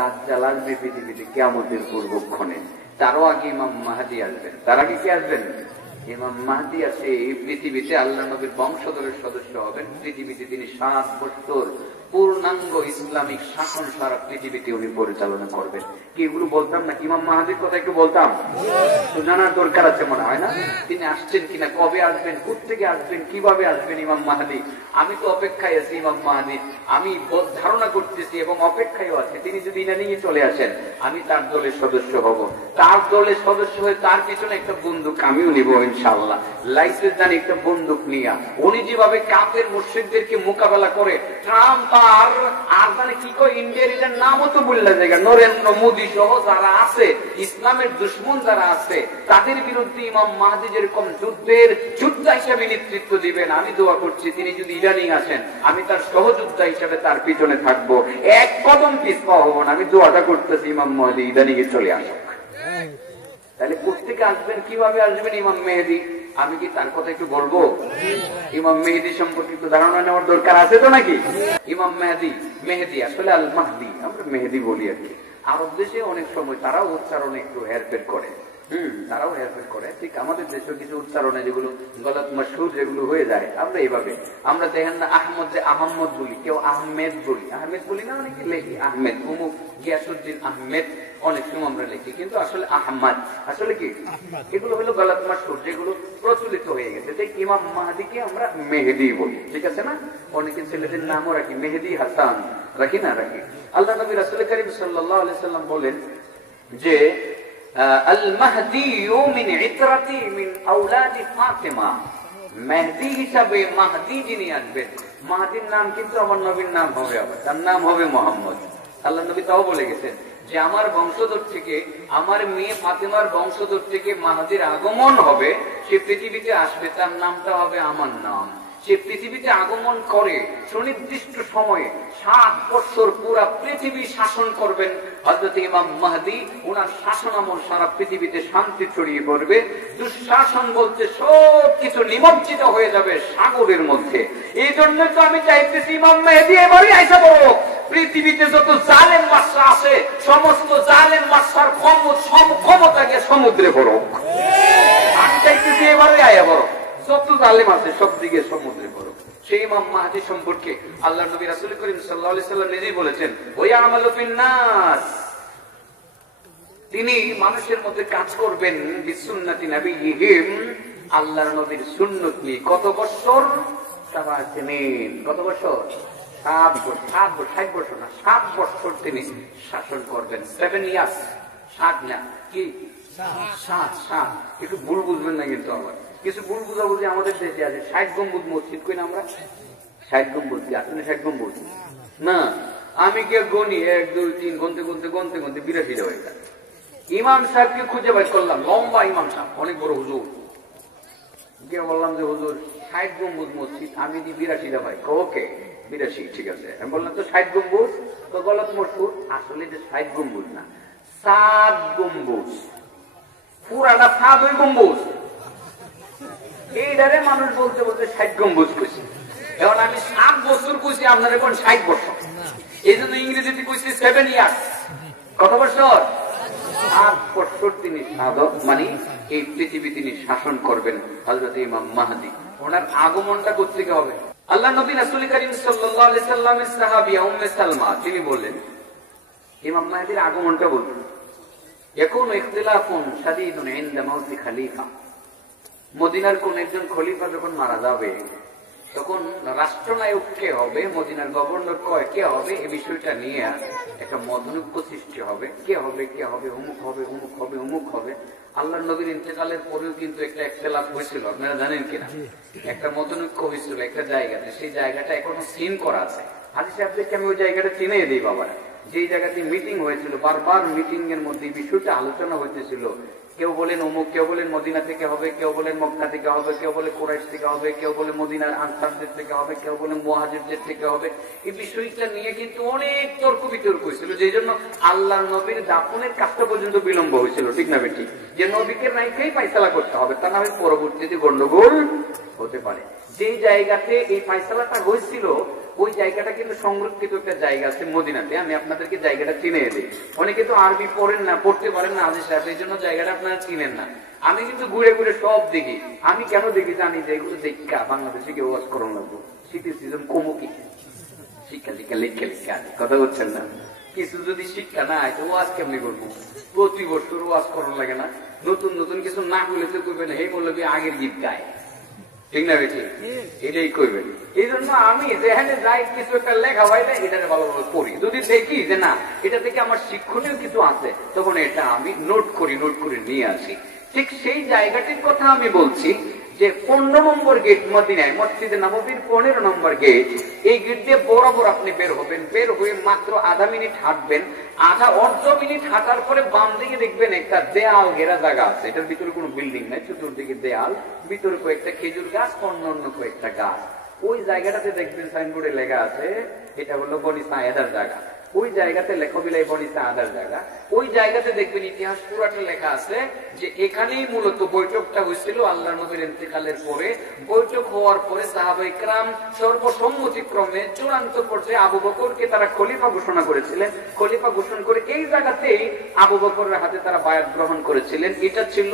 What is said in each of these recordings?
দাজ্জাল আসবে পৃথিবীতে কিয়ামতের পূর্বক্ষণে, তারও আগে ইমাম মাহদী আসবেন। তার আগে কি আসবেন? ইমাম মাহদী আসে এই পৃথিবীতে আল্লাহ নবীর বংশধরের সদস্য হবেন। পৃথিবীতে তিনি 7 বছর পূর্ণাঙ্গ ইসলামিক শাসন সারা পৃথিবীতে উনি পরিচালনা করবেন। কি এগুলো বলতাম না? ইমাম মাহদীর কথা একটু বলতাম তো, জানার দরকার আছে মনে হয় না? তিনি আসছেন কিনা, কবে আসবেন, কোথেকে আসবেন, কিভাবে আসবেন ইমাম মাহদী? আমি তো অপেক্ষায় আছি ইমাম মাহদী, আমি ধারণা করতেছি এবং অপেক্ষায় আছে। তিনি যদি ইনানি চলে আসেন, আমি তার দলের সদস্য হব। তার দলের সদস্য হয়ে তার পিছনে একটা বন্দুক আমিও নিব ইনশাআল্লাহ। লাইসেন্স জানি একটা বন্দুক নিয়া উনি যেভাবে কাফের মুশরিকদেরকে মোকাবেলা করে, ট্রাম্প আর মানে কি কয়, ইন্ডিয়ার এটার নামও তো বললা জায়গা, নরেন্দ্র মোদী সহ যারা আছে, ইসলামের দুশ্মন যারা আছে, তাদের বিরুদ্ধে ইমাম মাহদী যেরকম যোদ্ধা হিসেবে নেতৃত্ব দিবেন, আমি দোয়া করছি তিনি যদি ইরানি আসেন, আমি তার সহযোদ্ধা হিসেবে তার পিছনে থাকবো, এক কদম পিছপা হব না। আমি দোয়াটা করতেছি ইমাম মাহদী ইরানিকে চলে আসুক। তাহলে কোথেকে আসবেন, কিভাবে আসবেন ইমাম মেহেদী? আমি কি তার কথা একটু বলবো? ইমাম মেহেদী সম্পর্কে একটু ধারণা নেওয়ার দরকার আছে তো নাকি? ইমাম মেহেদী আসলে আল মাহদী, আমরা মেহেদী বলি আর কি। আরব দেশে অনেক সময় তারাও উচ্চারণে একটু হেরফের করে, তারাও হেরফের করে। ঠিক আমাদের দেশে কিছু উচ্চারণে যেগুলো গলত মশহুর যেগুলো হয়ে যায়, আমরা এইভাবে, আমরা দেখেন না আহমদ যে আহম্মদ বলি, কেউ আহমেদ বলি, আহমেদ বলি না, অনেকে লেখি আহমেদ, অমুক গিয়াসুদ্দিন আহমেদ, অনেক সময় আমরা লিখি, কিন্তু আসলে আহমদ, আসলে কি এগুলো হলো গলত মশহুর যেগুলো প্রচলিত হয়ে গেছে। তাই ইমাম মাহদীকে আমরা মেহেদী বলি, ঠিক আছে না? অনেকে ছেলেদের নামও রাখি, মেহেদী হাসান রাখি না রাখি। আল্লাহ নবী রাসূল কারীম সাল্লাল্লাহু আলাইহি সাল্লাম বলেন যে আল মাহদী মিন ইতরাতি মিন আওলাদি ফাতিমা, মেহেদী হিসাবে মাহদী যিনি আসবেন, মাহদীর নাম কিন্তু আমার নবীর নাম হবে, আবার তার নাম হবে মুহাম্মদ। আল্লাহ নবী তাও বলে গেছেন যে আমার বংশধর থেকে, আমার মেয়ে ফাতেমার বংশধর থেকে মাহদীর আগমন হবে, সে পৃথিবীতে আসবে, তার নামটা হবে আমার নাম। সে পৃথিবীতে আগমন করে সুনির্দিষ্ট সময়ে 7 বছর পুরা পৃথিবী শাসন করবেন হযরত ইমাম মাহদী। ওনার শাসন আমল সারা পৃথিবীতে শান্তি ছড়িয়ে পড়বে। দুঃশাসন বলতে সবকিছু নিমজ্জিত হয়ে যাবে সাগরের মধ্যে। এই জন্য তো আমি চাইতেছি ইমাম মাহদী এবারই আইসা বড়, পৃথিবীতে যত জালেম বাদশা আছে সমস্ত জালেম বাদশার ক্ষমতাকে সমুদ্রে পড়ুক। আমি চাইতেছি এবারই আয়া বড়, যত জালেম আছে সব দিকে সমুদ্রে পড়ুক। সেই ইমাম মাহদী সম্পর্কে আল্লাহ নবী রাসূল করিম সাল্লাল্লাহু আলাইহি সাল্লাম নিজেই বলেছেন, ওয়া আমালু ফিন নাস, তিনি মানুষের মধ্যে কাজ করবেন বিসুন্নতি নবিয়িহিম, আল্লাহর নবীর সুন্নাত নিয়ে। কত বছর? 7 দিন। কত বছর? 7 বছর। 60 বছর না, 7 বছর তিনি শাসন করবেন। 7 ইয়ার্স, 7 না কি 7। একটু ভুল বুঝবেন না কিন্তু, আবার কিছু ভুল বুঝাবুঝি আমাদের দেশে আছে। 60 গম্বুজ মসজিদ কই না আমরা, 60 গম্বুজ কি আসলে 60 গম্বুজ না? আমি কে গণি 1 2 3 গনতে 82টা হয়ে যায়। ইমাম সাহেবকে খুঁজে বের করলাম, লম্বা ইমাম সাহেব, অনেক বড় হুজুর। গিয়ে বললাম যে হুজুর 60 গম্বুজ মসজিদ, আমি দি 82টা ভাই। ওকে 82, ঠিক আছে। আমি বললাম তো 60 গম্বুজ, তো গলত মশহুর। আসলে যে 60 গম্বুজ না, 7 গম্বুজ, পুরাটা 7 গম্বুজ। এইটারে মানুষ বলতে বলতে 60 গম্বুজ কইছে। এখন আমি 7 বছর কইছি, আপনার এখন 60 বছর। এই জন্য ইংরেজিতে কইছি 7 ইয়ার্স। কত বছর? 7 বছর তিনি সাধক, মানে এই পৃথিবী তিনি শাসন করবেন হযরত ইমাম মাহদী। ওনার আগমনটা কোত্থেকে হবে? আল্লাহ নবী রাসূল করিম সাল্লাল্লাহু আলাইহি সাল্লামের সাহাবিয়া উম্মে সালমা তিনি বললেন, ইমাম মাহদীর আগমনটা বলুন। ইয়াকুনু ইখতিলাফুন শাদীদুন ইনদা মাউতি খলিফা, মদিনার কোন একজন খলিফা যখন মারা যাবে, তখন রাষ্ট্রনায়ক কে হবে, মদিনার গভর্নর কে হবে, এই বিষয়টা নিয়ে একটা মতনৈক্য সৃষ্টি হবে। কে হবে, অমুক হবে, অমুক হবে, অমুক হবে। আল্লাহর নবীর ইন্তেকালের পরেও কিন্তু একটা ইখতিলাফ হয়েছিল, আপনারা জানেন কিনা? একটা মতনৈক্য হয়েছিল একটা জায়গাতে, সেই জায়গাটা এখনো সিন করা আছে। হাজি সাহেবদেরকে আমি ওই জায়গাটা চিনিয়ে দিই বাবারা। যেই জায়গাতে মিটিং হয়েছিল, বারবার মিটিং এর মধ্যে বিষয়টা আলোচনা হইতেছিল। কেউ বলেন অমুক, কেউ বলেন মদিনা থেকে হবে, কেউ বলেন মক্কা থেকে হবে, কেউ বলে কুরাইশ থেকে হবে, কেউ বলে মদিনার আনসারদের থেকে হবে, কেউ বলে মুহাজিরদের থেকে হবে। এই বিষয়টা নিয়ে কিন্তু অনেক তর্ক বিতর্ক হয়েছিল, যেই জন্য আল্লাহর নবীর দাফনের কাজটা পর্যন্ত বিলম্ব হয়েছিল, ঠিক না বেটি? যে নবীকে রাইখেই ফায়সালা করতে হবে, তা না হয় পরবর্তীতে গন্ডগোল হতে পারে। যেই জায়গাতে এই ফায়সালাটা হয়েছিল ওই জায়গাটা কিন্তু সংরক্ষিত একটা জায়গা আছে মদিনাতে। আমি আপনাদেরকে জায়গাটা চিনে দিই। অনেকে তো আরবি পড়েন না, পড়তে পারেন না হাজী সাহেব, এই জন্য জায়গাটা আপনারা চিনেন না। আমি কিন্তু ঘুরে ঘুরে সব দেখি। আমি কেন দেখি জানি যে এগুলো দেখা বাংলাদেশে কেউ ওয়াজ করানো লাগবো, শীতের সিজন কমো কি শিক্ষা শিক্ষা লিখে লিখে আছে, কথা বলছেন না? কিছু যদি শিক্ষা না হয় তো ওয়াজ কেমনি করবো? প্রতি বছর ওয়াজ করানো লাগে না? নতুন নতুন কিছু না করলে তো করবেন এই বললো আগের গীত গায়, ঠিক না বেশি? এটাই করবেন। এই জন্য আমি যেখানে যাই কিছু একটা লেখা হয় না, এটা ভালোভাবে পড়ি। যদি দেখি যে না এটা থেকে আমার শিক্ষণীয় কিছু আছে, তখন এটা আমি নোট করে নিয়ে আসি। ঠিক সেই জায়গাটির কথা আমি বলছি যে 15 নম্বর গেট মদিনায়, মসজিদে নববীর 15 নম্বর গেট। এই গেট দিয়ে বরাবর আপনি বের হবেন। বের হয়ে মাত্র আধা মিনিট হাঁটবেন। অর্ধ মিনিট হাঁটার পরে বাম দিকে দেখবেন একটা দেয়াল ঘেরা জায়গা আছে। এটার ভিতরে কোনো বিল্ডিং নাই, চতুর্দিকে দেয়াল, ভিতরে কয়েকটা খেজুর গাছ, অন্য কয়েকটা গাছ। ওই জায়গাটাতে দেখবেন সাইনবোর্ডে লেখা আছে এটা হলো বনি সায়েদার জায়গা। ওই জায়গাতে লেখবিলাই বনি সায়েদার জায়গা। ওই জায়গাতে দেখবেন ইতিহাস পুরাটা লেখা আছে যে এখানেই মূলত বৈঠকটা হয়েছিল আল্লাহর নবীর ইন্তেকালের পরে। বৈঠক হওয়ার পরে সাহাবায়ে কেরাম সর্বসম্মতিক্রমে চূড়ান্ত পর্যায়ে আবু বকরকে তারা খলিফা ঘোষণা করেছিলেন। খলিফা ঘোষণা করে এই জায়গাতেই আবু বকরের হাতে তারা বায়াত গ্রহণ করেছিলেন। এটা ছিল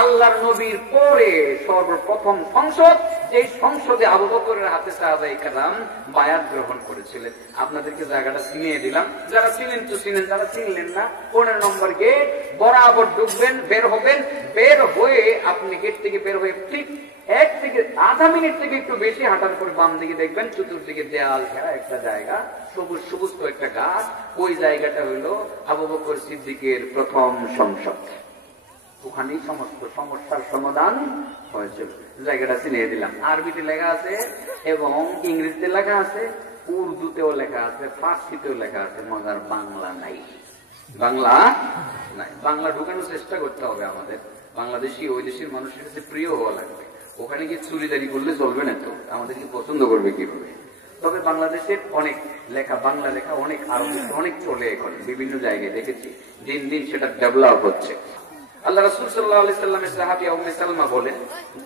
আল্লাহর নবীর পরে সর্বপ্রথম সংসদ, এই সংসদে আবু বকরের হাতে সাহাবায়ে কেরাম বায়াত গ্রহণ করেছিলেন। আপনাদেরকে জায়গাটা চিনিয়ে দিলাম। যারা চিনেন তো চিনেন, যারা চিনলেন না 15 নম্বর গেট বরাবর ঢুকবেন, বের হবেন। বের হয়ে আপনি গেট থেকে বের হয়ে ঠিক 1 থেকে আধা মিনিট থেকে একটু বেশি হাঁটার পর বাম দিকে দেখবেন চতুর্দিকে দেয়াল ঘেরা একটা জায়গা, সবুজ সবুজ কয়েকটা গাছ। ওই জায়গাটা হইল আবু বকর সিদ্দিকের প্রথম সংসদ। ওখানেই সমস্ত সমস্যার সমাধান হয়েছিল। জায়গাটা চিনিয়ে দিলাম। আরবিতে লেখা আছে এবং ইংরেজিতে লেখা আছে, উর্দুতেও লেখা আছে, ফার্সিতেও লেখা আছে, মজার বাংলা নাই। বাংলা নাই। বাংলা ঢুকানোর চেষ্টা করতে হবে আমাদের। বাংলাদেশি ওই দেশের মানুষের কাছে প্রিয় হওয়া লাগবে। ওখানে গিয়ে চুরিদারি করলে চলবে না তো, আমাদেরকে পছন্দ করবে কিভাবে? তবে বাংলাদেশের অনেক লেখা, বাংলা লেখা অনেক আরবি অনেক চলে এখন, বিভিন্ন জায়গায় দেখেছি। দিন দিন সেটা ডেভেলপ হচ্ছে। আল্লাহ রাসূল সাল্লাল্লাহু আলাইহি সাল্লামের সাহাবী উম্মে সালমা বলেন,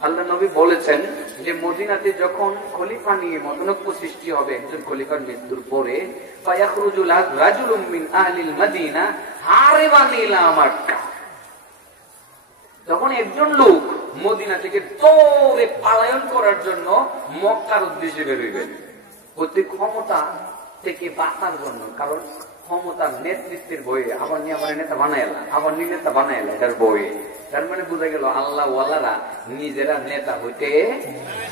আল্লাহ নবী বলেছেন যে মদিনাতে যখন খলিফা নিয়ে মতনৈক্য সৃষ্টি হবে একজন খলিফার মৃত্যুর পরে, ফায়াখরুজু রাজুলুম মিন আহলিল মদিনা হারিবান ইলা মক্কা, তখন একজন লোক মদিনা থেকে দৌড়ে পলায়ন করার জন্য মক্কার উদ্দেশ্যে বের হইবেন। অতি ক্ষমতা থেকে বাঁচার জন্য, কারণ ক্ষমতার নেতৃত্বের বইয়ে আবার নিয়ে আমার নেতা বানাইলা, আবার নিয়ে নেতা বানাইলা, এটার বইয়ে। তার মানে বোঝা গেল আল্লাহ ওয়ালারা নিজেরা নেতা হইতে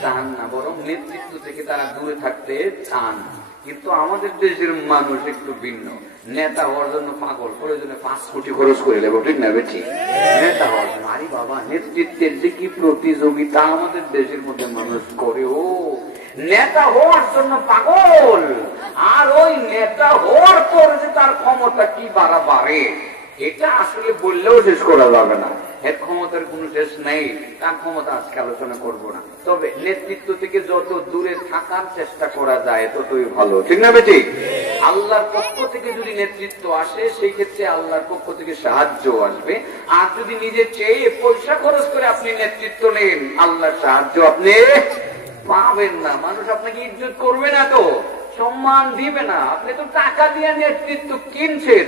চান না, বরং নেতৃত্ব থেকে তারা দূরে থাকতে চান। কিন্তু আমাদের দেশের মানুষ একটু ভিন্ন। নেতা হওয়ার জন্য পাগল, প্রয়োজনে 5 কোটি খরচ করে নেবো, ঠিক না বেঠি? নেতা হওয়ার জন্য আরে বাবা, নেতৃত্বের যে কি প্রতিযোগিতা আমাদের দেশের মধ্যে মানুষ করে, ও নেতা হওয়ার জন্য পাগল। আর ওই নেতা হওয়ার পর যে তার ক্ষমতা কি বাড়ে, এটা আসলে বললেও শেষ করা যাবে না। এর ক্ষমতার কোন শেষ নেই, তার ক্ষমতা আজকে আলোচনা করব না। তবে নেতৃত্ব থেকে যত দূরে থাকার চেষ্টা করা যায় ততই ভালো, ঠিক না বেটি? আল্লাহর পক্ষ থেকে যদি নেতৃত্ব আসে, সেই ক্ষেত্রে আল্লাহর পক্ষ থেকে সাহায্য আসবে। আর যদি নিজে চেয়ে পয়সা খরচ করে আপনি নেতৃত্ব নেন, আল্লাহর সাহায্য আপনি পাবেন না। মানুষ আপনাকে ইজ্জত করবে না, তো সম্মান দিবে না। আপনি তো টাকা দিয়ে নেতৃত্ব কিনছেন,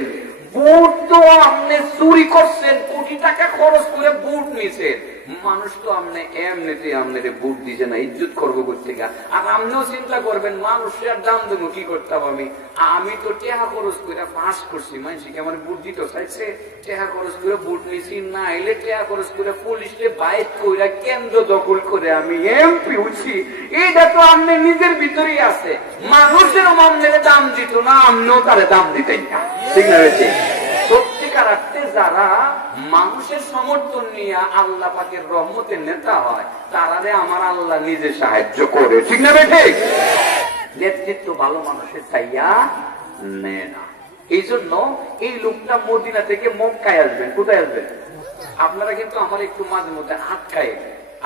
বুট তো আপনি চুরি করছেন, কোটি টাকা খরচ করে বুট নিছেন। মানুষ তো আপনি এমনিতে আপনার বুট দিছে না, ইজ্জত করবো কোথেকে? আর আপনিও চিন্তা করবেন মানুষের দাম দেবো কি করতাম আমি তো টেহা খরচ করে পাস করছি, মানুষকে আমার বুট দিতে চাইছে, টেহা খরচ করে বুট নিছি, না এলে টেহা খরচ করে পুলিশে বাইক করে কেন্দ্র দখল করে আমি এমপি উঠছি। এটা তো আপনি নিজের ভিতরেই আছে। মানুষের আপনার দাম দিত না, আপনিও তারে দাম দিতেন না, ঠিক না? সত্যিকার অর্থে যারা মানুষের সমর্থন নিয়ে আল্লাহ পাকের রহমতের নেতা হয়, তারারে আমার আল্লাহ নিজে সাহায্য করে, ঠিক না বেঠে? নেতৃত্ব ভালো মানুষের চাইয়া নেয় না। এই জন্য এই লোকটা মদিনা থেকে মক্কায় আসবেন। কোথায় আসবেন? আপনারা কিন্তু আমার একটু মাঝে মধ্যে আটকায়,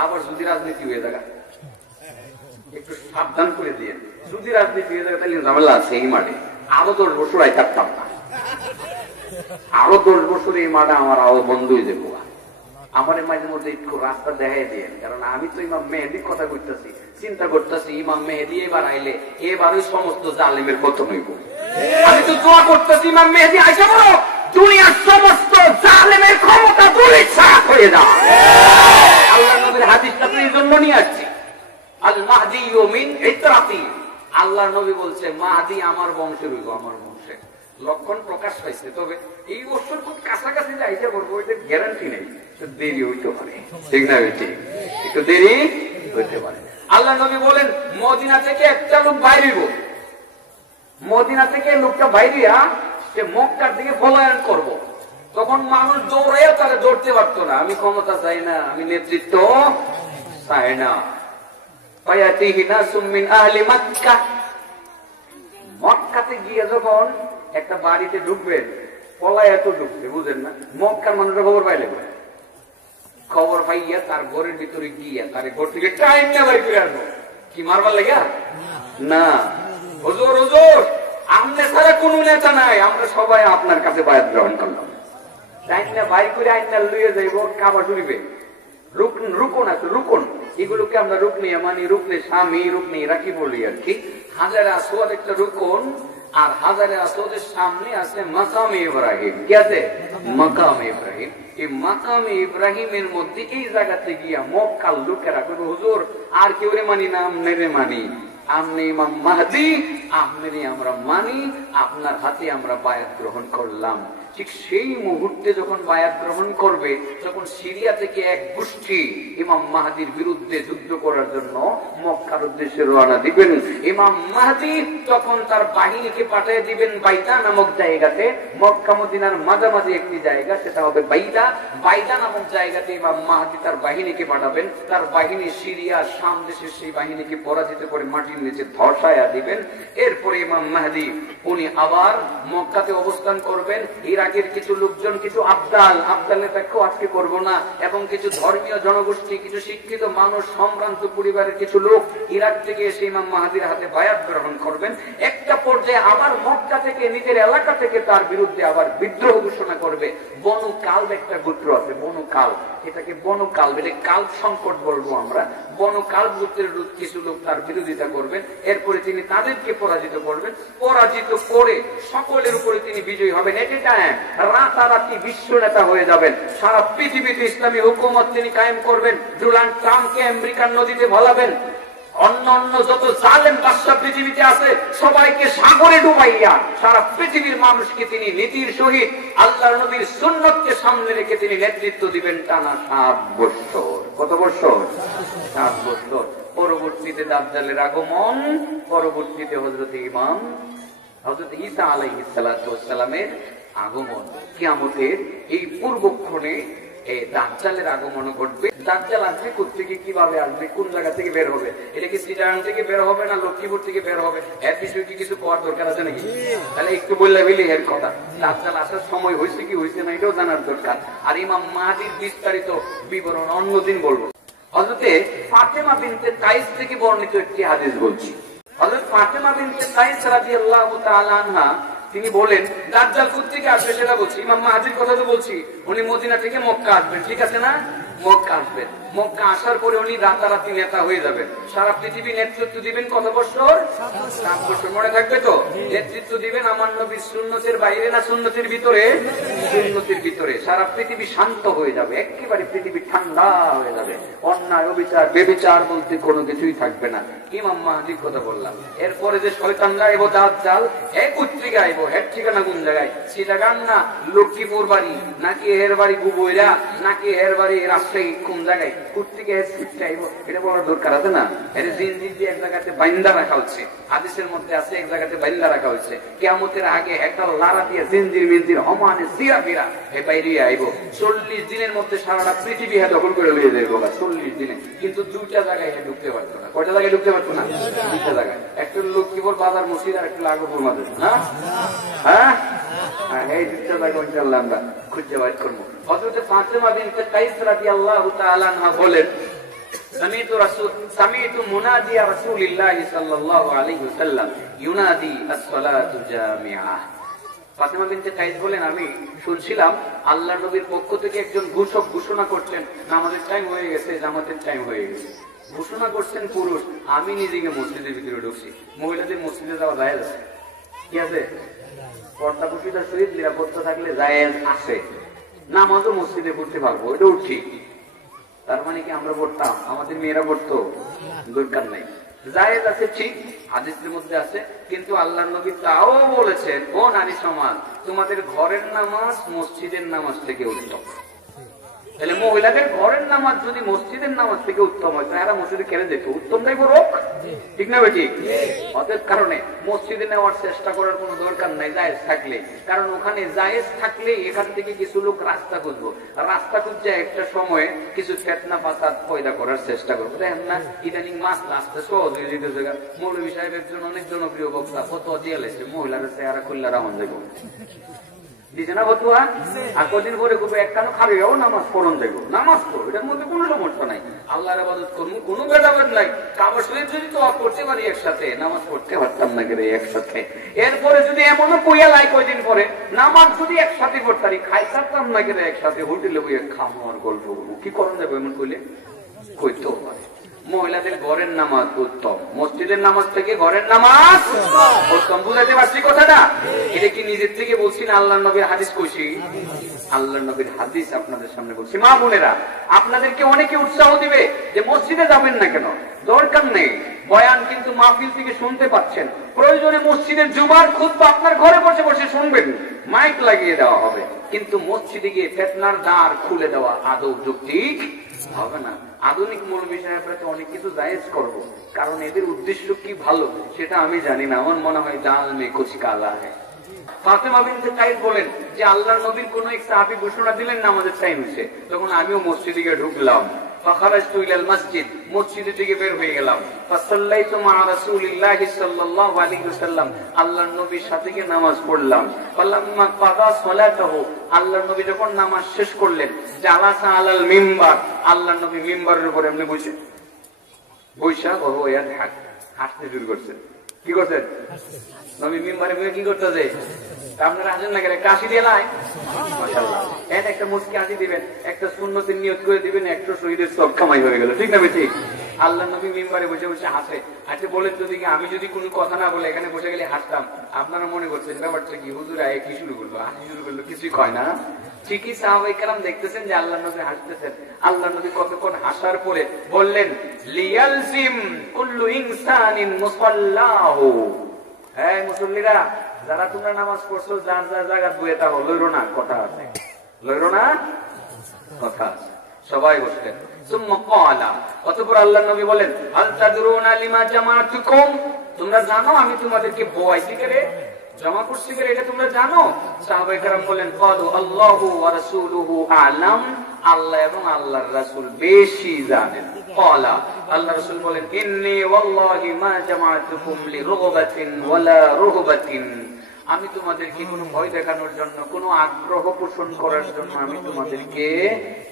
আবার যদি রাজনীতি হয়ে যায় একটু সাবধান করে দিয়ে, যদি রাজনীতি হয়ে যায় তাহলে ঝামেলা আছে। এই মাঠে আরো 10 বছর আই থাকতাম না, আরো 10 বছর এই মাঠে আমার আরো বন্ধ হয়ে যাবো। আমার মাঝে মধ্যে একটু রাস্তা দেখাই দিয়ে, কারণ আমি তো ইমাম মেহেদির কথা করতেছি, চিন্তা করতেছি ইমাম মেহেদি এবার আইলে এবার ওই সমস্ত জালেমের পতন হইব। আমি তো দোয়া করতেছি ইমাম মেহেদি আইসা বলো দুনিয়ার সমস্ত জালেমের ক্ষমতা দুলিশাত হয়ে যায়। আল্লাহ নবীর হাদিসটা তো এই জন্য নিয়ে আসছি, আল মাহদি মিন ইতরাতি। আল্লাহ নবী বলছে মাহদি আমার বংশের হইব, আমার বংশের লক্ষণ প্রকাশ পাইছে। তবে এই বছর খুব কাছাকাছি আইসা পড়বো ওইটা গ্যারান্টি নেই, দেরি হইতে পারে, ঠিক না? ঠিক, একটু দেরি হইতে পারে। আল্লাহ নবী বলেন মদিনা থেকে একটা লোক বাইরিব, মদিনা থেকে লোকটা বাইরিয়া সে মক্কার দিকে পলায়ন করব। তখন মানুষ দৌড়াইয়া তারা দৌড়তে পারতো না। আমি ক্ষমতা চাই না, আমি নেতৃত্ব চাই না। মক্কাতে গিয়ে যখন একটা বাড়িতে ঢুকবেন, পলাইয়া তো ঢুকবে, বুঝেন না? মক্কার মানুষের খবর পাইলে, খবর পাইয়া তার ঘরের ভিতরে গিয়া তার ঘর থেকে টাইম নিয়ে বাড়ি ফিরে আসবো। কি মারবার লাগিয়া না, হুজুর হুজুর আমনে ছাড়া কোন নেতা নাই, আমরা সবাই আপনার কাছে বায়াত গ্রহণ করলাম। টাইম নিয়ে বাড়ি করে আইনা লুয়ে যাইব কাবা শরীফে। রুকন আছে, রুকন, এগুলোকে আমরা রুকনি মানি, রুকনে স্বামী, রুকনি রাখি বলি আর কি। হাজারে আসওয়াদ একটা রুকন, আর হাজারে আসওয়াদের সামনে আছে মাকামে ইব্রাহিম। কি আছে? মাকামে ইব্রাহিম। এই মাকামে ইব্রাহিমের মধ্যে এই জায়গাতে গিয়া মক্কার লোকেরা কইবে হুজুর আর কেউ রে মানি না, আমনেরে মানি, আপনি ইমাম মাহদি, আপনারই আমরা মানি, আপনার হাতে আমরা বায়াত গ্রহণ করলাম। ঠিক সেই মুহূর্তে যখন বায়াত গ্রহণ করবে, তখন সিরিয়া থেকে এক গোষ্ঠী ইমাম মাহদির বিরুদ্ধে যুদ্ধ করার জন্য মক্কার উদ্দেশ্যে রওনা দিবেন। ইমাম মাহদি তখন তার বাহিনীকে পাঠিয়ে দিবেন বাইদা নামক জায়গাতে। মক্কা মদিনার মাঝামাঝি একটি জায়গা, সেটা হবে বাইদা। বাইদা নামক জায়গাতে ইমাম মাহদি তার বাহিনীকে পাঠাবেন। তার বাহিনী সিরিয়া শাম দেশের সেই বাহিনীকে পরাজিত করে মাটির নিচে ধসায়া দিবেন। এরপরে ইমাম মাহদি উনি আবার মক্কাতে অবস্থান করবেন। ইরাকের কিছু লোকজন, কিছু আবদালের ব্যাখ্যা আজকে করবো না, এবং কিছু ধর্মীয় জনগোষ্ঠী, কিছু শিক্ষিত মানুষ, সম্ভ্রান্ত পরিবারের কিছু লোক ইরাক থেকে এসে ইমাম মাহদির হাতে বায়াত গ্রহণ করবেন। একটা পর্যায়ে আবার মক্কা থেকে, নিজের এলাকা থেকে তার বিরুদ্ধে আবার বিদ্রোহ ঘোষণা করবে। বনু কালব একটা গোত্র আছে, বনু কালব, এটাকে বনু কালব, এটা কালব সংকট বলবো আমরা। বনু কালব গোত্রের কিছু লোক তার বিরোধিতা করবেন। এরপরে তিনি তাদেরকে পরাজিত করবেন। পরাজিত করে সকলের উপরে তিনি বিজয়ী হবেন। এটা রাতারাতি বিশ্ব নেতা হয়ে যাবেন। সারা পৃথিবীতে ইসলামী হুকুমত তিনি কায়েম করবেন। ডোনাল্ড ট্রাম্পকে আমেরিকার নদীতে ভোলাবেন। অন্য অন্য যত জালেম বাদশা পৃথিবীতে আছে সবাইকে সাগরে ডুবাইয়া সারা পৃথিবীর মানুষকে তিনি নীতির সহিত আল্লাহর নবীর সুন্নতকে সামনে রেখে তিনি নেতৃত্ব দিবেন টানা 7 বছর। কত বছর? 7 বছর। পরবর্তীতে দাজ্জালের আগমন, পরবর্তীতে হযরত ঈসা আলাইহিস সালাতু ওয়াস সালামের আগমন। কিয়ামতের এই পূর্বক্ষণে দাজ্জালের আগমন ঘটবে। দাজ্জাল আসবে কোথেকে, কিভাবে আসবে, কোন জায়গা থেকে বের হবে? এটা কি চিটাগাং থেকে বের হবে না লক্ষ্মীপুর থেকে বের হবে? এর বিষয়ে কি কিছু করার দরকার আছে নাকি? তাহলে একটু বললে বলি এর কথা। দাজ্জাল আসার সময় হয়েছে কি হয়েছে না এটাও জানার দরকার। আর ইমাম মাহদির বিস্তারিত বিবরণ অন্যদিন বলবো। হযরতে ফাতেমা বিনতে কাইস থেকে বর্ণিত একটি হাদিস বলছি। হযরত ফাতেমা বিনতে কাইস রাদিয়াল্লাহু তাআলা আনহা তিনি বলেন দাজ্জাল কোথেকে আসবে সেটা বলছি, ইমাম মাহদির কথা তো বলছি। উনি মদিনা থেকে মক্কা আসবেন, ঠিক আছে না? মক্কা আসবেন। মক্কা আসার পরে উনি রাতারাতি নেতা হয়ে যাবেন। সারা পৃথিবী নেতৃত্ব দিবেন কত বছর? 7 বছর। মনে থাকবে তো? নেতৃত্ব দিবেন আমার নবীর সুন্নতের বাইরে না সুন্নতের ভিতরে? সুন্নতের ভিতরে। সারা পৃথিবী শান্ত হয়ে যাবে, একেবারে পৃথিবী ঠান্ডা হয়ে যাবে। অন্যায়, অবিচার, বেবিচার বলতে কোনো কিছুই থাকবে না। ইমাম মাহদির কথা বললাম। এরপরে যে শয়তানরা আইব, দাজ্জাল, এক পত্রিকা আইব, এর ঠিকানা কোন জায়গায়? চিটাগাং না লক্ষ্মীপুর বাড়ি, নাকি এর বাড়ি গুবইরা, নাকি এর বাড়ি রাজশাহী, কোন জায়গায়? এটা বলার দরকার আছে না? এর জিনজির দিয়ে এক জায়গাতে বাইন্দা রাখা হচ্ছে, হাদিসের মধ্যে আছে এক জায়গাতে বাইন্দা রাখা হচ্ছে। কিয়ামতের আগে একটা লারা দিয়ে জিনজির মিনজির হমানে সিরা ফিরা এ বাইরে আইব। 40 দিনের মধ্যে সারাটা পৃথিবী দখল করে নিয়ে যাইব। 40 দিনে কিন্তু 2টা জায়গায় ঢুকতে পারতো না। কয়টা জায়গায় ঢুকতে পারতো না? 2টা জায়গায়। একটা লক্ষ্মীপুর বাজার মসজিদ আর একটা লাগোপুর মাদ্রাসা। হ্যাঁ, এই 2টা জায়গা ইনশাআল্লাহ আমরা খুঁজে বাইর করবো। হযরত ফাতেমা বিনতে কাইস রাদিয়াল্লাহু তাআলা আনহা বলেন সামি'তু মুনাদিয়া রাসূলিল্লাহি সাল্লাল্লাহু আলাইহি ওয়াসাল্লাম ইউনাদি আস-সালাতু জামিআহ। ফাতেমা বিনতে কাইস বলেন, আমি শুনছিলাম আল্লাহ নবীর পক্ষ থেকে একজন ঘোষক ঘোষণা করছেন নামাজের টাইম হয়ে গেছে, জামাতের টাইম হয়ে গেছে। ঘোষণা করছেন পুরুষ, আমি নিজেকে মসজিদের ভিতরে ঢুকছি। মহিলাদের মসজিদে যাওয়া জায়েজ আছে, কি আছে? পর্দা প্রসিদার সহিত নিরাপত্তা থাকলে জায়েজ আছে। নামাজও মসজিদে পড়তে পারবো, এটাও ঠিক। তার মানে কি আমরা পড়তাম, আমাদের মেয়েরা পড়তো? দরকার নাই, জায়েজ আছে ঠিক, হাদিসের মধ্যে আছে। কিন্তু আল্লাহর নবী তাও বলেছেন, ও নারী সমাজ, তোমাদের ঘরের নামাজ মসজিদের নামাজ থেকে উত্তম। তাহলে মহিলাদের ঘরের নামাজ যদি মসজিদের নামাজ থেকে উত্তম হয়, তারা মসজিদে কেন যেত? উত্তমটাই বড়, ঠিক না বেটি? অতএব কারণে মসজিদে নেওয়ার চেষ্টা করার কোন দরকার নাই জায়েজ থাকলে। কারণ ওখানে জায়েজ থাকলে এখান থেকে কিছু লোক রাস্তা খুঁজবো, রাস্তা খুঁজছে একটা সময়ে কিছু ফেতনা ফাসাদ পয়দা করার চেষ্টা করবো। দেখেন না ইদানিং মাস রাস্তা সহজ হয়ে যেতে, মৌলভী সাহেব একজন অনেক জনপ্রিয় বক্তা, কত দিয়ে লেছে মহিলারা চেহারা খুললা রাহন দেবো দিছে না ফতুয়া। আর কদিন পরে খুব একখানো খাবিও নামাজ পড়ন দেবো, নামাজ পড়ো, এটার মধ্যে কোনো সমস্যা নাই। আল্লাহর ইবাদত করবো, কোনো ভেদাভেদ নাই। কাবা শরীফ যদি তো পড়তে পারি একসাথে, নামাজ পড়তে পারতাম না গেলে একসাথে। এরপরে যদি এমনও কইয়া লাই কয়দিন পরে নামাজ যদি একসাথে পড়তারি, খাই পারতাম না গেলে একসাথে হোটেলে বইয়ে খামো আর গল্প করবো, কি করণ যাবো এমন কইলে? কইতেও পারে। মহিলাদের ঘরের নামাজ উত্তম, মসজিদের নামাজ থেকে ঘরের নামাজ উত্তম। বুঝাতে পারছি কথাটা? এটা কি নিজের থেকে বলছি না আল্লাহ নবীর হাদিস কইছি? আল্লাহ নবীর হাদিস আপনাদের সামনে বলছি। মা বোনেরা, আপনাদেরকে অনেকে উৎসাহ দিবে যে মসজিদে যাবেন না কেন, দরকার নেই। বয়ান কিন্তু মাহফিল থেকে শুনতে পাচ্ছেন, প্রয়োজনে মসজিদের জুমার খুতবা আপনার ঘরে বসে বসে শুনবেন, মাইক লাগিয়ে দেওয়া হবে। কিন্তু মসজিদে গিয়ে ফিতনার দ্বার খুলে দেওয়া আদৌ যৌক্তিক হবে না। আধুনিক মৌলভী সাহেবরা তো অনেক কিছু জায়েজ করবো, কারণ এদের উদ্দেশ্য কি ভালো সেটা আমি জানি না। আমার মনে হয় জাল মে কুছ কালা হ্যায়। ফাতেমা বিনতে কাইস বলেন যে আল্লাহর নবীর কোন এক সাহাবী ঘোষণা দিলেন নামাজের টাইম হয়েছে, তখন আমিও মসজিদে গিয়ে ঢুকলাম। ফাখারাজতু ইলাল মসজিদ, মসজিদ থেকে বের হয়ে গেলাম। ফাসাল্লাইতু মা রাসূলিল্লাহি সাল্লাল্লাহু আলাইহি ওয়াসাল্লাম, আল্লাহর নবীর সাথে গিয়ে নামাজ পড়লাম। ফালাম্মা কাদা সালাতাহু, আল্লাহর নবী যখন নামাজ শেষ করলেন, জালাসা আলাল মিম্বার, আল্লাহর নবী মিম্বারের উপরে এমনি বৈশা ওহো ইয়াদহাক, হাসতে শুরু করছেন। কি করছেন? নবী মিম্বারে বসে কি করতেছে? আপনারা আসেন না কেন? কাশি দিয়ে নাই, মাশাআল্লাহ। একটা মুস্কি হাসি দিবেন, একটা সুন্নতের নিয়ত করে দিবেন, একটা শহীদের সব কামাই হয়ে গেল, ঠিক না বেশি? আল্লাহ নবী মিম্বারে বসে বসে হাসে। আচ্ছা বলেন যদি আমি যদি কোনো কথা না বলে এখানে বসে গেলে হাসতাম, আপনারা মনে করছেন ব্যাপারটা কি? হুজুর আয়ে কি শুরু করলো, হাসি শুরু করলো, কিছুই কয় না। ঠিকই সাহাবায়ে কেরাম দেখতেছেন যে আল্লাহ নবী হাসতেছেন। আল্লাহ নবী কতক্ষণ হাসার পরে বললেন, লিয়ালজিম কুল্লু ইনসানিন মুসাল্লাহু, হ্যাঁ মুসল্লিরা, যারা তোমরা নামাজ পড়ছো যার যার জায়গা বইয়ে থাকো, লইরো না, কথা আছে, লইরো না, কথা আছে। সবাই বসলেন। সুম্মা ক্বালা, অতঃপর আল্লাহ নবী বলেন, হাল তাদরুনা লিমা জামাতুকুম, তোমরা জানো আমি তোমাদেরকে বয়াইছি করে, জমা করছি করে, এটা তোমরা জানো? সাহাবায়ে কেরাম বলেন, ক্বালু আল্লাহু ওয়া রাসূলুহু আ'লাম, আল্লাহ এবং আল্লাহর রাসূল বেশি জানেন। ক্বালা, আল্লাহ রাসূল বলেন, ইন্নী ওয়াল্লাহি মা জামাতুকুম লিরুগবাতিন ওয়ালা রুহবাতিন, আমি তোমাদেরকে কোনো ভয় দেখানোর জন্য, কোনো আগ্রহ পোষণ করার জন্য আমি তোমাদেরকে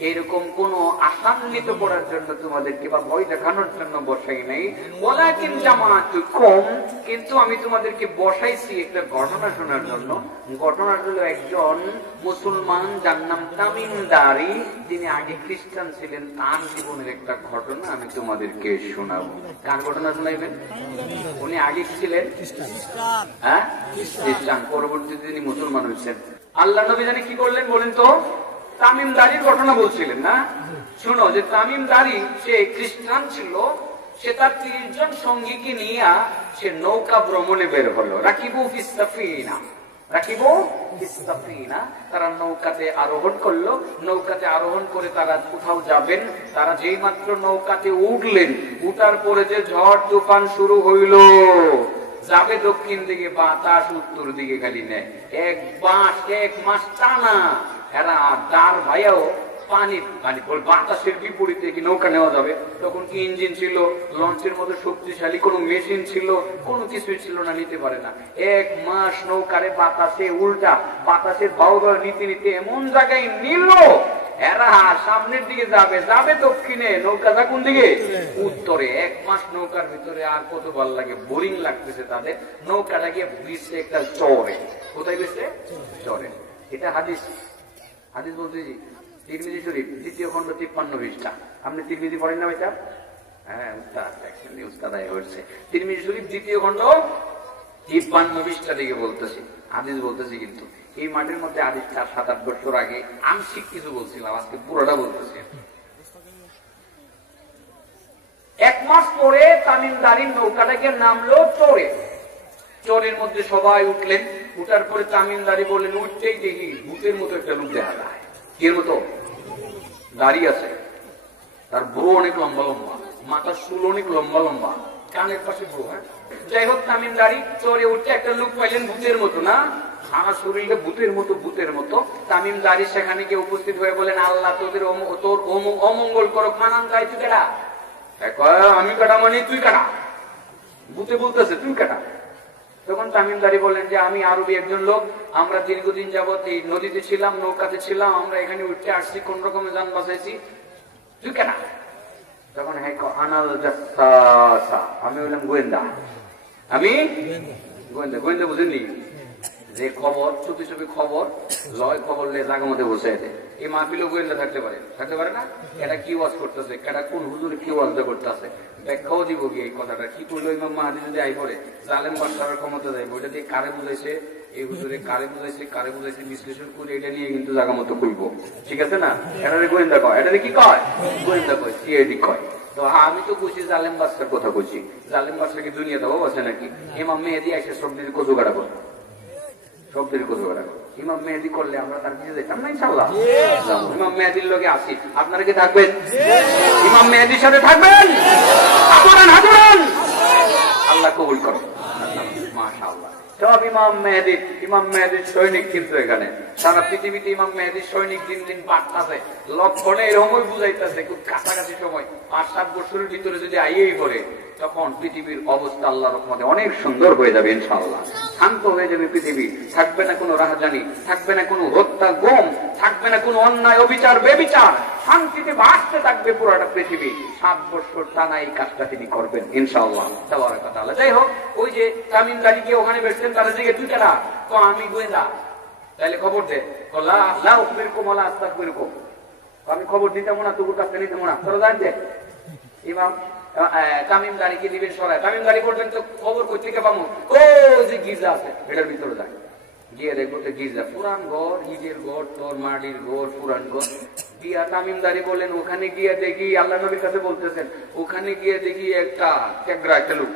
এরকম কোন আশান্বিত করার জন্য তোমাদেরকে বা ভয় দেখানোর জন্য বসাই নাই। ওয়ালাকিন জামাতুকুম, কিন্তু আমি তোমাদেরকে বসাইছি একটা ঘটনা শোনার জন্য। ঘটনা হলো একজন মুসলমান যার নাম তামিম দারি, যিনি আগে খ্রিস্টান ছিলেন, তার জীবনের একটা ঘটনা আমি তোমাদেরকে শোনাবো। কার ঘটনা শোনাইবেন? উনি আগে ছিলেন হ্যাঁ খ্রিস্টান, পরবর্তীতে তিনি মুসলমান হয়েছেন। আল্লাহ নবী জানি কি করলেন বলেন তো? তামিম দারির ঘটনা বলছিলেন না? শুনো, যে তামিম দারি সে খ্রিস্টান ছিল, সে তার 30 জন সঙ্গীকে নিয়ে সে নৌকা ভ্রমণে বের হলো। রাকিবু ফিস সাফিনা, রাকিবু ফিস সাফিনা, তারা নৌকাতে আরোহণ করলো। নৌকাতে আরোহণ করে তারা কোথাও যাবেন। তারা যেই মাত্র নৌকাতে উঠলেন, উঠার পরে যে ঝড় তুফান শুরু হইল, যাবে দক্ষিণ দিকে, বাতাস উত্তর দিকে খালি নেয়। এক মাস টানা এরা ডার ভাইয়াও পানি বাতাসের বিপরীতে কি নৌকা নেওয়া যাবে? তখন কি ইঞ্জিন ছিল, লঞ্চের মতো শক্তিশালী কোন মেশিন ছিল? কোনো কিছুই ছিল না, নিতে পারে না। 1 মাস নৌকারে বাতাসে উল্টা, বাতাসের বাউবা নিতে নিতে এমন জায়গায় নিল, এরা সামনের দিকে যাবে, যাবে দক্ষিণে, নৌকাটা কোন দিকে? উত্তরে। 1 মাস নৌকার ভিতরে আর কত ভালো লাগে, বোরিং লাগতেছে তাদের। নৌকাটা গিয়ে বিশে একটা চরে। কোথায় বেশে? চরে। এটা হাদিস। হাদিস বলতেছি তিরমিজি শরীফ 2য় খণ্ড 53 পৃষ্ঠা। আপনি তিরমিজি পড়েন না বেটা? হ্যাঁ উস্তাদ, অ্যাকচুয়ালি উস্তাদ হচ্ছে। তিরমিজি শরীফ 2য় খণ্ড 53 পৃষ্ঠা দিকে বলতেছি, হাদিস বলতেছি। কিন্তু এই মাঠের মধ্যে হাদিস 7-8 বছর আগে আংশিক কিছু বলছিলাম, আজকে পুরোটা বলতেছি। 1 মাস পরে তামিমদারির নৌকাটাকে নামলো চরে। চরের মধ্যে সবাই উঠলেন। উঠার পরে তামিমদারি বললেন, উঠতেই দেখি ভূতের মতো একটা লোক দেখা যায়। কি মতো? দাঁড়িয়ে আছে, তার ব্রু অনেক লম্বা লম্বা, মাথার চুল অনেক লম্বা লম্বা, কানের পাশে ব্রু। হ্যাঁ, যাই হোক তামিমদারি চরে উঠতে একটা লোক পাইলেন ভূতের মতো। না, আমার শরীরটা ভূতের মতো, ভূতের মতো। তামিমদারি সেখানে গিয়ে উপস্থিত হয়ে বলেন, আল্লাহ তোদের তোর অমঙ্গল করুক, মানান যায়। তুই কাটা? আমি কাটা মানে তুই কাটা? ভূতে বলতেছে তুই কাটা। তখন তামিমদারি বললেন যে আমি আরবি একজন লোক, আমরা দীর্ঘদিন যাবত এই নদীতে ছিলাম, নৌকাতে ছিলাম, আমরা এখানে উঠতে আসছি, কোন রকমে যান বাঁচাইছি, তুই কাটা? তখন হ্যাঁ আনাল জাসসা, আমি বললাম গোয়েন্দা। আমি গোয়েন্দা। গোয়েন্দা বুঝেননি? যে খবর চুপি চুপি খবর লয়, খবর লে জায়গা মধ্যে বসে আছে। এই মাহফিলও গোয়েন্দা থাকতে পারে, থাকতে পারে না? এটা কি ওয়াজ করতেছে, এটা কোন হুজুরে কি ওয়াজটা করতেছে, ব্যাখ্যাও দিব কি এই কথাটা কি করলো ইমাম মাহাদি যদি আই পড়ে জালেম বাদশার ক্ষমতা যাইব, ওইটা দিয়ে কারে বুঝাইছে, এই হুজুরে কারে বুঝাইছে, কারে বুঝাইছে বিশ্লেষণ করে এটা নিয়ে কিন্তু জায়গা মতো খুলবো। ঠিক আছে না? এটারে গোয়েন্দা কয়। এটারে কি কয়? গোয়েন্দা কয়, সিআইডি কয়। তো আমি তো কইছি জালেম বাদশার কথা কইছি। জালেম বাদশা কি দুনিয়াতেও আছে নাকি? ইমাম মেহেদি এসে সব দিন কচু কাটা করবো, সব দিন কচু কাটা করবো। ইমাম মেহেদি করলে আমরা তার পিছিয়ে যেতাম না ইনশাল্লাহ। ইমাম মেহেদির লোকে আসি, আপনারা কি থাকবেন? ইমাম মেহেদির সাথে থাকবেন? হাজরান হাজরান, আল্লাহ কবুল করো। মাশাআল্লাহ, সব ইমাম মেহেদি, ইমাম মেহেদির সৈনিক। কিন্তু এখানে সারা পৃথিবীতে ইমাম মেহেদির সৈনিক দিন দিন বাড়তেছে, লক্ষণে এরকমই বুঝাইতেছে। খুব কাছাকাছি সময় 5-7 বছরের ভিতরে যদি আইয়েই করে, তখন পৃথিবীর অবস্থা আল্লাহর রহমতে অনেক সুন্দর হয়ে যাবে ইনশাআল্লাহ। শান্ত হয়ে যাবে পৃথিবী, থাকবে না কোনো রাহাজানি, থাকবে না কোনো হত্যা গম, থাকবে না কোনো অন্যায় অবিচার বেবিচার, শান্তিতে বাঁচতে থাকবে পুরোটা পৃথিবী। 7 বছর টানা এই কাজটা তিনি করবেন ইনশাআল্লাহ তাবারাক ওয়া তাআলা। যাই হোক, ওই যে তামিমদারি গিয়ে ওখানে বেরছেন, তারা দিকে তুই কারা? তো আমি গোয়েন্দা। তাহলে খবর দে, লা উখবিরকুম ওয়ালা আস্তাগফিরুকুম, আমি খবর দিতাম না, তোর কাছে নিতাম না, তোরা জানতে। ইমাম তামিমদারিকে দিবেন সরাই, তামিমদারি করবেন তো খবর কই থেকে পাবো? ও যে গির্জা আছে এটার ভিতরে যায়, গিয়ে দেখবো গির্জা, পুরান ঘর, ইটের ঘর, তোর মাটির ঘর, পুরান ঘর। গিয়া তামিমদারি বললেন ওখানে গিয়ে দেখি, আল্লাহ নবীর কাছে বলতেছেন, ওখানে গিয়ে দেখি একটা টেকরা, একটা লোক,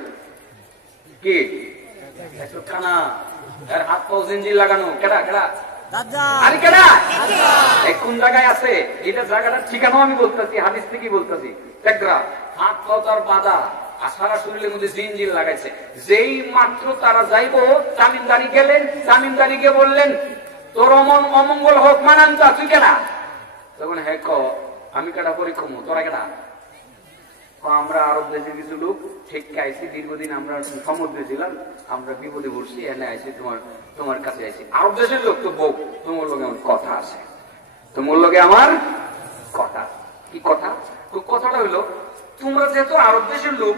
কি একটু কানা, আর হাত পাও জিঞ্জির লাগানো। কেডা কেডা? আরে কেডা? কোন জায়গায় আছে এটা? জায়গাটার ঠিকানাও আমি বলতেছি, হাদিস থেকে বলতেছি। টেকরা, হাত পাও তার বাঁধা, আর সারা শরীরের মধ্যে জিঞ্জির লাগাইছে। যেই মাত্র তারা যাইবো, তামিমদারি গেলেন, তামিমদারি গিয়ে বললেন তোর অমঙ্গল হোক, মানান্তা, তুই কেডা? তখন হ্যাঁ ক আমি কেডা পরীক্ষম, তোরা কেডা? আমরা আরব দেশের কিছু লোক ঠিক আইসি, দীর্ঘদিন আমরা সমুদ্রে ছিলাম, আমরা বিপদে পড়ছি, এনে আইসি তোমার কাছে আইসি। আরব দেশের লোক তো বউ, তোমার লোকে আমার কথা আছে, তোমার লোকে আমার কথা। কি কথা? কথাটা হইলো, তোমরা যেহেতু আরব দেশের লোক,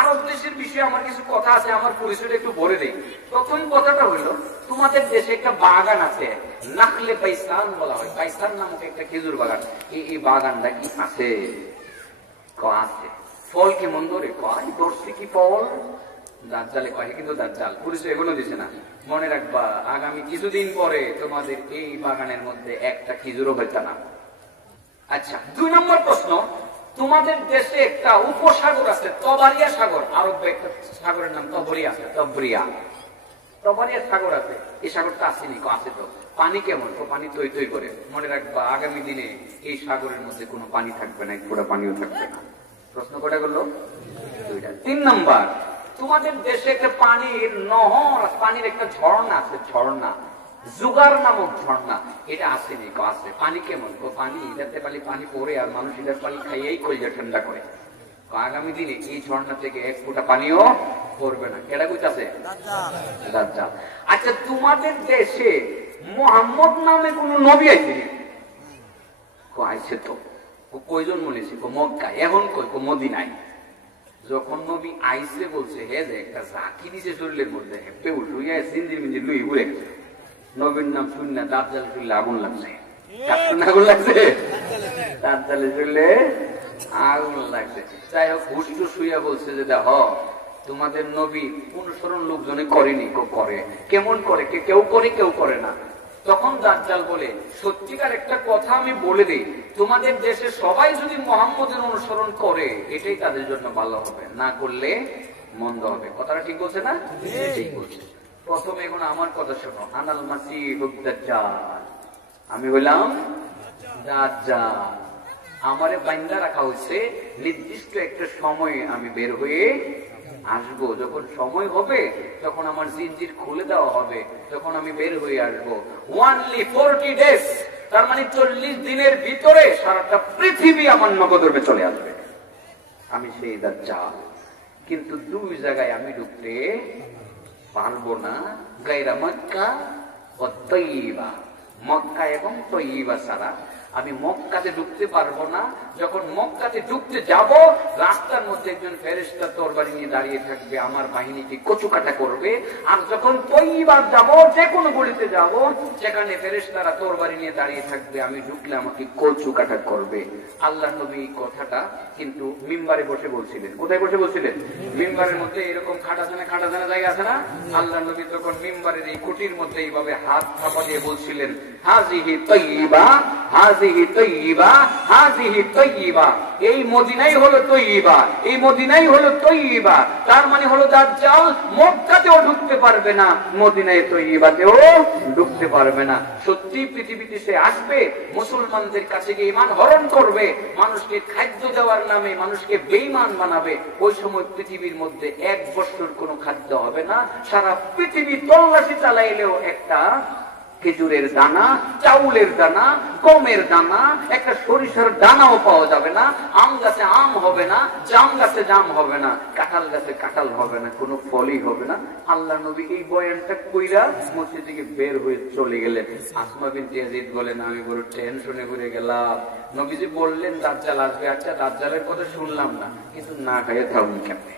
আরব দেশের বিষয়ে আমার কিছু কথা আছে, আমার পরিচয়টা একটু বলে দেই। প্রথম কথাটা হইলো, তোমাদের দেশে একটা বাগান আছে, নাখলে বাইসান বলা হয়, বাইসান নামক একটা খেজুর বাগান। এই বাগানটা কি আছে? আছে। ফল কেমন ধরে? কয় ধরছে কি ফল? দাজ্জালে কয়, কিন্তু দাজ্জাল পরিচয় এগুলো দিছে না। মনে রাখবা, আগামী কিছুদিন পরে তোমাদের এই বাগানের মধ্যে একটা খেজুরও হইতা না। আচ্ছা, 2 নম্বর প্রশ্ন, তোমাদের দেশে একটা উপসাগর আছে, তবারিয়া সাগর। আরবে একটা সাগরের নাম তবরিয়া আছে, তবরিয়া সাগর আছে। এই সাগরটা আসেনি? আছে তো। পানি কেমন? পানি তৈ তৈ করে। মনে রাখবা, আগামী দিনে এই সাগরের মধ্যে কোনো পানি থাকবে না, পুরো পানিও থাকবে না। প্রশ্ন কটা করলো? 2টা। 3 নম্বর, তোমাদের দেশে একটা পানির নহর, পানির একটা ঝর্ণা আছে, ঝর্ণা, জুগার নামক ঝর্ণা। এটা আসেনি? আছে। পানি কেমন? পানি যাতে পানি পড়ে আর মানুষ এটার পানি খাইয়েই কলিজা ঠান্ডা করে। আগামী দিনে এই ঝর্ণা থেকে 1 ফোঁটা পানিও পড়বে না। কেডা কইতাছে? দাজ্জাল। আচ্ছা, তোমাদের দেশে মুহাম্মদ নামে কোন নবী আছে? আইছে তো কয়জন বলেছে মক্কায়, এখন কই মদিনায়। যখন নবী আইসে বলছে হে যে একটা ঝাঁকি দিছে শরীরের মধ্যে হেপে উঠুইয়া সিন্দির মিন্দির লুই ঘুরে গেছে। নবীর নাম শুনলে দাজ্জাল শুনলে আগুন লাগছে। আগুন লাগছে, দাজ্জালে শুনলে আগুন লাগছে। যাই হোক হুষ্টু শুইয়া বলছে যে দেখ তোমাদের নবী অনুসরণ লোকজনে করেনি, করে কেমন করে, কেউ করে কেউ করে না। তখন দাজ্জাল বলে সত্যিকার একটা কথা আমি বলে দিই, তোমাদের দেশে সবাই যদি মুহাম্মদের অনুসরণ করে এটাই তাদের জন্য ভালো হবে, না করলে মন্দ হবে। কথাটা ঠিক বলছে না? ঠিক বলছে। প্রথমে এখন আমার কথা শোনো, আনাল মাসিহুদ দাজ্জাল, আমি হইলাম দাজ্জাল। আমারে বাইন্দা রাখা হয়েছে, নির্দিষ্ট একটা সময়ে আমি বের হয়ে আসবো। যখন সময় হবে তখন আমার জিনজির খুলে দেওয়া হবে, তখন আমি বের হয়ে আসবো। ওনলি 40 days, তার মানে 40 দিনের ভিতরে সারাটা পৃথিবী আমার নগদর্বে চলে আসবে। আমি সেই দাজ্জাল, কিন্তু দুই জায়গায় আমি ঢুকতে পারবো না, গায়রা মক্কা ও তয়্যিবা, মক্কা এবং তয়্যিবা ছাড়া আমি মক্কাতে ঢুকতে পারবো না। যখন মক্কাতে ঢুকতে যাব রাস্তার মধ্যে একজন ফেরেশতা তরবারি নিয়ে দাঁড়িয়ে থাকবে, আমার বাহিনীকে কচুকাটা করবে। আর যখন তয়্যিবা যাব, যে কোনো গলিতে যাব, সেখানে ফেরেশতারা তরবারি নিয়ে দাঁড়িয়ে থাকবে, আমি ঢুকলে আমাকে কচুকাটা করবে। আল্লাহ নবী এই কথাটা কিন্তু মিম্বারে বসে বলছিলেন। কোথায় বসে বলছিলেন? মিম্বারের মধ্যে এরকম খাটাখানা জায়গা আছে না? আল্লাহ নবী তখন মিম্বারের এই কুটির মধ্যে এইভাবে হাত থাপা দিয়ে বলছিলেন হাজিহি তয়্যিবা, হাজিহি তয়্যিবা, হাজিহি তয়্যিবা। এই মদিনাই হলো তয়্যিবা, এই মদিনাই হলো তয়্যিবা। তার মানে হলো দাজ্জাল মক্কাতেও ঢুকতে পারবে না, মদিনায় তয়্যিবাতেও ঢুকতে পারবে না। সত্যি পৃথিবীতে সে আসবে, মুসলমানদের কাছে গিয়ে ঈমান হরণ করবে, মানুষকে খাদ্য দেওয়ার নামে মানুষকে বেঈমান বানাবে। ওই সময় পৃথিবীর মধ্যে 1 বছর কোনো খাদ্য হবে না। সারা পৃথিবী তল্লাশি চালাইলেও একটা খেজুরের দানা, চাউলের দানা, গমের দানা, একটা সরিষার দানাও পাওয়া যাবে না। আম গাছে আম হবে না, জাম গাছে জাম হবে না, কাঁঠাল গাছে কাঁঠাল হবে না, কোনো ফলই হবে না। আল্লাহ নবী এই বয়ানটা কইরা মসজিদ থেকে বের হয়ে চলে গেলেন। আসমা বিনতে ইয়াজিদ বলেন আমি বড় টেনশনে ঘুরে গেলাম। নবীজি বললেন দাজ্জাল আসবে, আচ্ছা দাজ্জালের কথা শুনলাম না, কিন্তু না খাইয়ে থাকুন কেমনে?